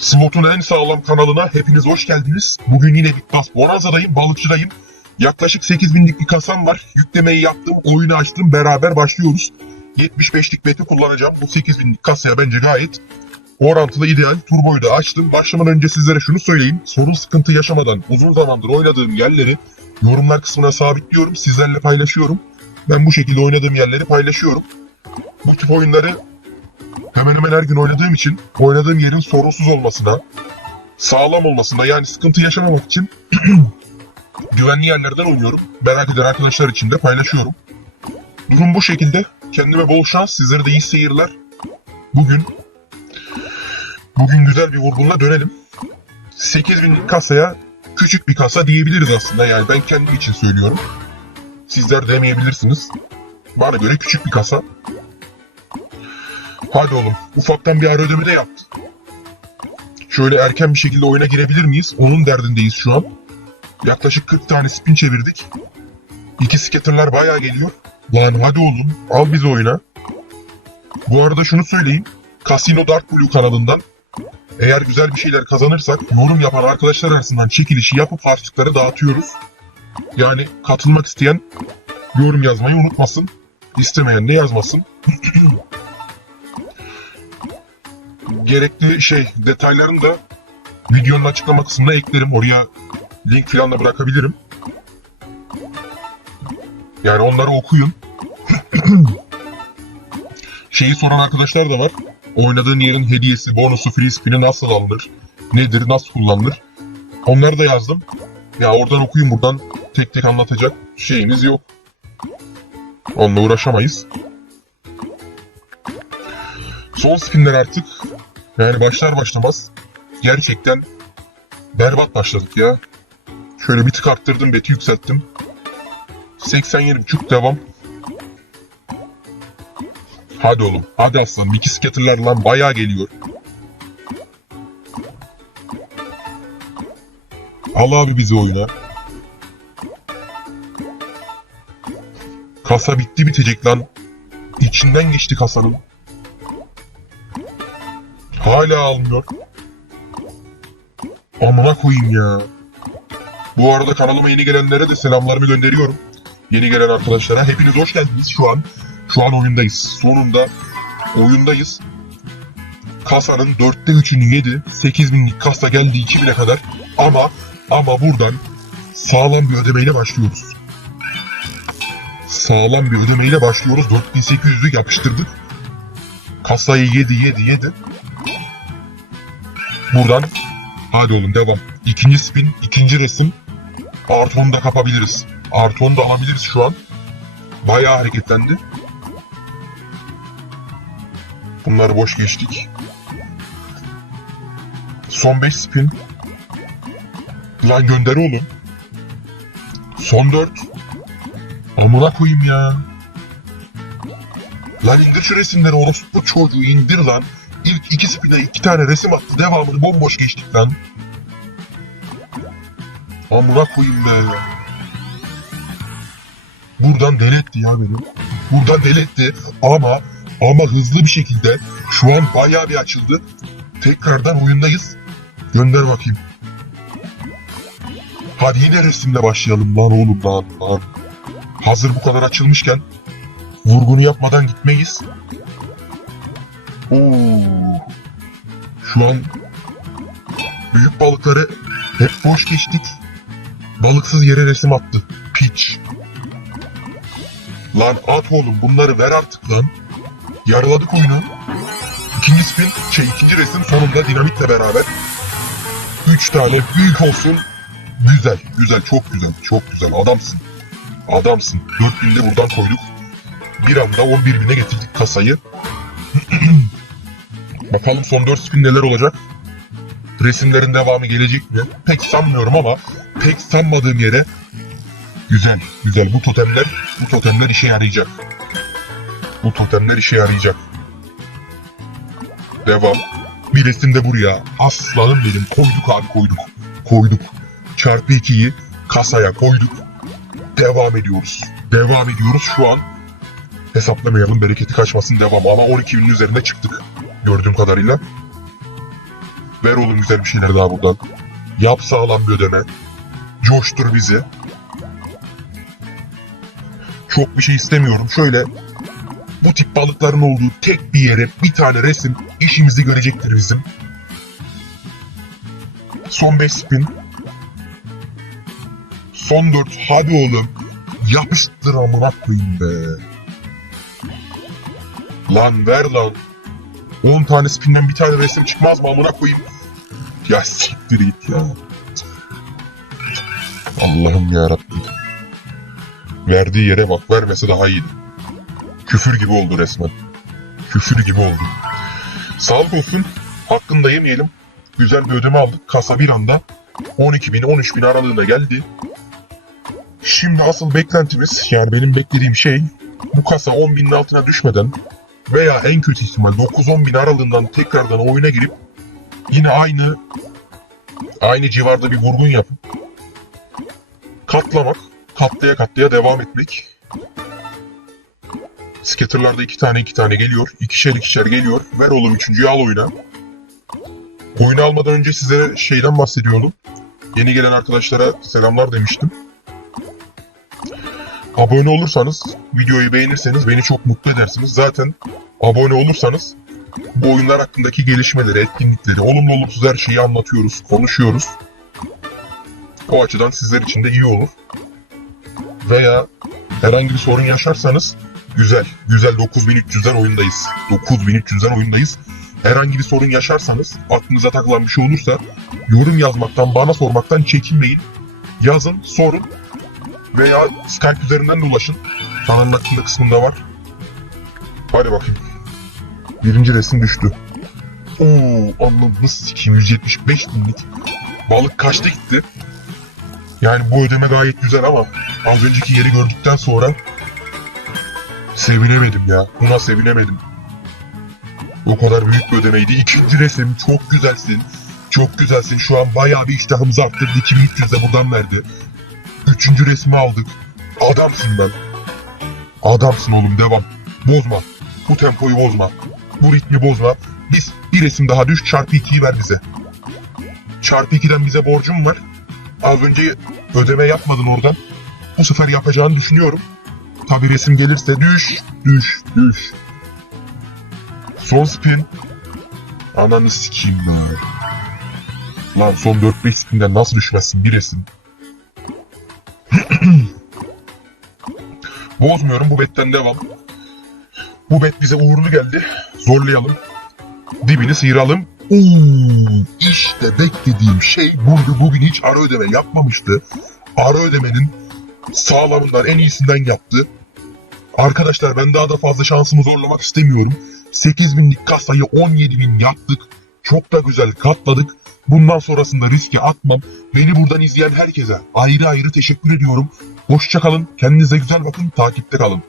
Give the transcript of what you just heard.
Slot'un en sağlam kanalına hepiniz hoş geldiniz. Bugün yine Big Bass Bonanza'dayım, balıkçıdayım. Yaklaşık 8000'lik bir kasam var. Yüklemeyi yaptım, oyunu açtım, beraber başlıyoruz. 75'lik beti kullanacağım. Bu 8000'lik kasaya bence gayet orantılı ideal. Turboyu da açtım. Başlamadan önce sizlere şunu söyleyeyim. Sorun sıkıntı yaşamadan uzun zamandır oynadığım yerleri yorumlar kısmına sabitliyorum. Sizlerle paylaşıyorum. Ben bu şekilde oynadığım yerleri paylaşıyorum. Bu tip oyunları hemen hemen her gün oynadığım için oynadığım yerin sorunsuz olmasına, sağlam olmasına yani sıkıntı yaşamamak için güvenli yerlerden oynuyorum. Merak eden arkadaşlar için de paylaşıyorum. Durum bu şekilde. Kendime bol şans, sizlere de iyi seyirler. Bugün bugün güzel bir vurgunla dönelim. 8000'lik kasaya küçük bir kasa diyebiliriz aslında yani ben kendim için söylüyorum. Sizler demeyebilirsiniz. Bana göre küçük bir kasa. Hadi oğlum ufaktan bir ara ödeme de yaptı. Şöyle erken bir şekilde oyuna girebilir miyiz? Onun derdindeyiz şu an. Yaklaşık 40 tane spin çevirdik. İki skaterlar bayağı geliyor. Lan hadi oğlum al bizi oyuna. Bu arada şunu söyleyeyim. Casino Dark Blue kanalından eğer güzel bir şeyler kazanırsak yorum yapan arkadaşlar arasından çekilişi yapıp harçlıkları dağıtıyoruz. Yani katılmak isteyen yorum yazmayı unutmasın. İstemeyen de yazmasın. Gerekli şey detaylarını da videonun açıklama kısmına eklerim. Oraya link falan da bırakabilirim. Yani onları okuyun. Şeyi soran arkadaşlar da var. Oynadığın yerin hediyesi, bonusu, free spin'i nasıl alınır? Nedir, nasıl kullanılır? Onları da yazdım. Ya oradan okuyun buradan tek tek anlatacak şeyimiz yok. Onunla uğraşamayız. Son spinler artık yani başlar başlamaz gerçekten berbat başladık ya. Şöyle bir tık arttırdım, beti yükselttim. 87.5 devam. Hadi oğlum, hadi aslanım. İki scatter'lar lan bayağı geliyor. Al abi bizi oyuna. Kasa bitti bitecek lan. İçinden geçti kasanın. Hala almıyor. Amına koyayım ya. Bu arada kanalıma yeni gelenlere de selamlarımı gönderiyorum. Yeni gelen arkadaşlara hepiniz hoş geldiniz şu an. Şu an oyundayız. Sonunda oyundayız. Kasanın dörtte üçünü yedi. 8000'lik kasa geldi 2000'e kadar. Ama ama buradan sağlam bir ödemeyle başlıyoruz. Sağlam bir ödemeyle başlıyoruz. 4800'lük yapıştırdık. Kasayı yedi yedi yedi. Buradan hadi oğlum devam. İkinci spin, ikinci resim. Artı 10'u da kapabiliriz. Artı 10'u da alabiliriz şu an. Bayağı hareketlendi. Bunları boş geçtik. Son 5 spin. Lan gönder oğlum. Son 4. Amına koyayım ya. Lan indir şu resimleri orospu çocuğu indir lan. İlk iki spine iki tane resim attı. Devamını bomboş geçtik lan. Amına koyayım be. Buradan deletti ya beni. Buradan deletti ama ama hızlı bir şekilde şu an bayağı bir açıldı. Tekrardan oyundayız. Gönder bakayım. Hadi yine resimle başlayalım lan oğlum lan lan. Hazır bu kadar açılmışken vurgunu yapmadan gitmeyiz. Oo. Şu an büyük balıkları hep boş geçtik. Balıksız yere resim attı. Piç. Lan at oğlum bunları ver artık lan. Yarıladık oyunu. İkinci spin, şey ikinci resim sonunda dinamitle beraber. Üç tane büyük olsun. Güzel, güzel, çok güzel, çok güzel. Adamsın. Adamsın. 4000 de buradan koyduk. Bir anda 11 bine getirdik kasayı. Bakalım son 4 spin neler olacak. Resimlerin devamı gelecek mi? Pek sanmıyorum ama pek sanmadığım yere güzel, güzel. Bu totemler, bu totemler işe yarayacak. Bu totemler işe yarayacak. Devam. Bir resim de buraya. Aslanım benim. Koyduk abi koyduk. Koyduk. Çarpı 2'yi kasaya koyduk. Devam ediyoruz. Devam ediyoruz şu an. Hesaplamayalım bereketi kaçmasın devam ama 12 binin üzerinde çıktık. Gördüğüm kadarıyla. Ver oğlum güzel bir şeyler daha buradan. Yap sağlam bir ödeme. Coştur bizi. Çok bir şey istemiyorum. Şöyle bu tip balıkların olduğu tek bir yere bir tane resim işimizi görecektir bizim. Son 5 spin. Son 4. Hadi oğlum. Yapıştır amına koyayım be. Lan ver lan. 10 tane spinden bir tane resim çıkmaz mı amına koyayım? Ya siktir git ya. Allah'ım ya Verdiği yere bak vermese daha iyiydi. Küfür gibi oldu resmen. Küfür gibi oldu. Sağlık olsun. Hakkında yemeyelim. Güzel bir ödeme aldık. Kasa bir anda 12 bin 13 bin aralığında geldi. Şimdi asıl beklentimiz yani benim beklediğim şey bu kasa 10 binin altına düşmeden veya en kötü ihtimal 9-10 bin aralığından tekrardan oyuna girip yine aynı aynı civarda bir vurgun yapıp katlamak, katlaya katlaya devam etmek. Scatter'larda iki tane iki tane geliyor. ikişer ikişer geliyor. Ver oğlum üçüncüyü al oyuna. Oyunu almadan önce size şeyden bahsediyordum. Yeni gelen arkadaşlara selamlar demiştim. Abone olursanız, videoyu beğenirseniz beni çok mutlu edersiniz. Zaten abone olursanız bu oyunlar hakkındaki gelişmeleri, etkinlikleri, olumlu olumsuz her şeyi anlatıyoruz, konuşuyoruz. O açıdan sizler için de iyi olur. Veya herhangi bir sorun yaşarsanız güzel, güzel 9300'den oyundayız. 9300'den oyundayız. Herhangi bir sorun yaşarsanız, aklınıza takılan bir şey olursa yorum yazmaktan, bana sormaktan çekinmeyin. Yazın, sorun veya Skype üzerinden de ulaşın. Kanalın açıklık kısmında var. Hadi bakayım. Birinci resim düştü. Oo, anlamını sikeyim 175 binlik. Balık kaçta gitti? Yani bu ödeme gayet güzel ama az önceki yeri gördükten sonra sevinemedim ya. Buna sevinemedim. O kadar büyük bir ödemeydi. İkinci resim çok güzelsin. Çok güzelsin. Şu an bayağı bir iştahımızı arttırdı. 2300 de buradan verdi. Üçüncü resmi aldık. Adamsın ben. Adamsın oğlum devam. Bozma. Bu tempoyu bozma. Bu ritmi bozma. Biz bir resim daha düş çarpı 2'yi ver bize. Çarpı 2'den bize borcum var. Az önce ödeme yapmadın oradan. Bu sefer yapacağını düşünüyorum. Tabi resim gelirse düş, düş, düş. Son spin. Ananı sikeyim ben. Lan son 4-5 spinden nasıl düşmezsin bir resim? Bozmuyorum bu betten devam. Bu bet bize uğurlu geldi. Zorlayalım. Dibini sıyıralım. Oo, işte beklediğim şey buydu. Bugün hiç ara ödeme yapmamıştı. Ara ödemenin sağlamından en iyisinden yaptı. Arkadaşlar ben daha da fazla şansımı zorlamak istemiyorum. 8000'lik kasayı 17.000 yaptık. Çok da güzel katladık. Bundan sonrasında riske atmam. Beni buradan izleyen herkese ayrı ayrı teşekkür ediyorum. Hoşçakalın. Kendinize güzel bakın. Takipte kalın.